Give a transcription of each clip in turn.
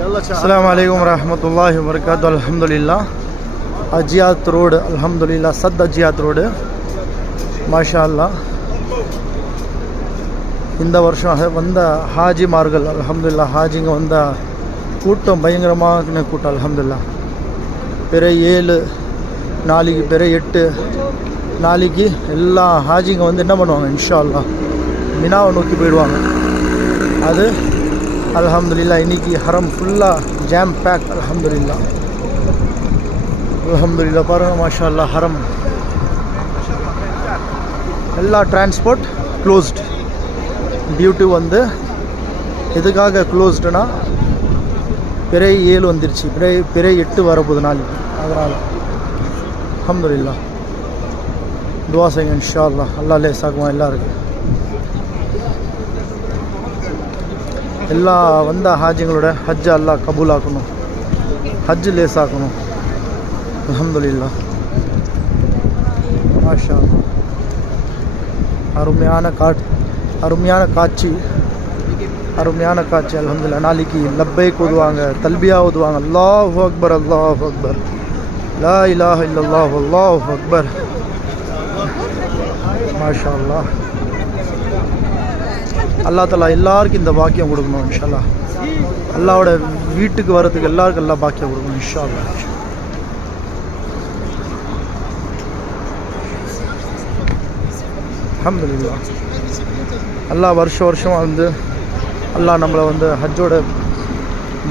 अस्सलाम वालेकुम रहमतुल्लाहि व बरकातहू। अल्हम्दुलिल्लाह अजियात रोड, अल्हम्दुलिल्लाह सद अजियात रोड माशा अल्लाह இந்த வருஷம் வந்த ஹாஜிமார்கள் அல்ஹம்துலில்லாஹ் ஹாஜிங்க வந்த கூட்டம் பயங்கரமான கூட்டம் அல்ஹம்துலில்லாஹ். பிறை 7 நாளைக்கு பிறை 8 நாளைக்கு எல்லா ஹாஜிங்க வந்து என்ன பண்ணுவாங்க, இன்ஷா அல்லாஹ் மினாவை நோக்கி போயிடுவாங்க. அது அல்ஹம்துலில்லாஹ் இன்னைக்கு ஹரம் ஃபுல்லாக ஜாம் பேக் அல்ஹம்துலில்லாஹ். அல்ஹம்துலில்லாஹ் பாருங்கள் மாஷா அல்லாஹ் ஹரம் எல்லா டிரான்ஸ்போர்ட் க்ளோஸ்ட். டியூட்டி வந்து எதுக்காக க்ளோஸ்டுனா பிறை 7 வந்துருச்சு, பிறை 8 வரப்போகுது நாளைக்கு. அதனால் அல்ஹம்துலில்லாஹ் துவா செய்யுங்க இன்ஷா அல்லாஹ். அல்லாஹ் லேசாக்குவான் எல்லாருக்கும். எல்லா வந்த ஹாஜிங்களோட ஹஜ்ஜை அல்லாஹ் கபூலாக்கணும், ஹஜ்ஜு லேசாக்கணும். அல்ஹம்துலில்லாஹ் மாஷா அல்லாஹ். அருமையான காட்சி அல்ஹம்துலில்லாஹ். நாளைக்கு லப்பைக் ஓதுவாங்க, தல்பியா ஓதுவாங்க. அல்லாஹு அக்பர் அல்லாஹு அக்பர் லா இலாஹ இல்லல்லாஹ் அல்லாஹு அக்பர் மாஷா அல்லாஹ். அல்லா தஆலா எல்லாருக்கும் இந்த பாக்கியம் கொடுக்கணும் இன்ஷா அல்லாஹ். அல்லாவோட வீட்டுக்கு வர்றதுக்கு எல்லாருக்கும் எல்லா பாக்கியம் கொடுக்கணும் இன்ஷா அல்லாஹ். அல்ஹம்துலில்லாஹ் அல்லாஹ் வருஷம் வந்து அல்லாஹ் நம்மளை வந்து ஹஜ்ஜோட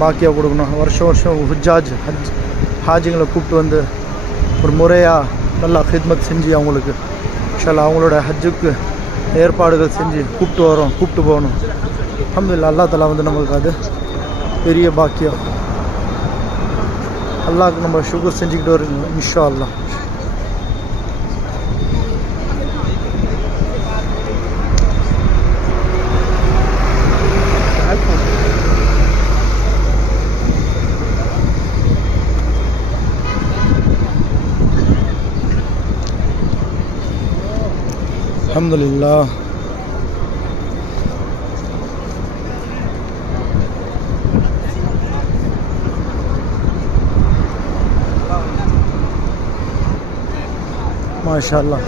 பாக்கியாக கொடுக்கணும். வருஷம் ஹாஜிங்களை கூப்பிட்டு வந்து ஒரு முறையாக நல்லா ஹித்மத் செஞ்சு அவங்களுக்கு இன்ஷா அல்லாஹ் அவங்களோட ஹஜ்ஜுக்கு ஏற்பாடுகள் செஞ்சு கூப்பிட்டு போகணும். அல்ஹம்துலில்லாஹ் அல்லா தஆலா வந்து நம்மளுக்கு அது பெரிய பாக்கியம். அல்லாஹ்க்கு நம்ம ஷுக்ர் செஞ்சுக்கிட்டு வருங்க இன்ஷா அல்லாஹ். अल्हम्दुलिल्लाह माशाअल्लाह.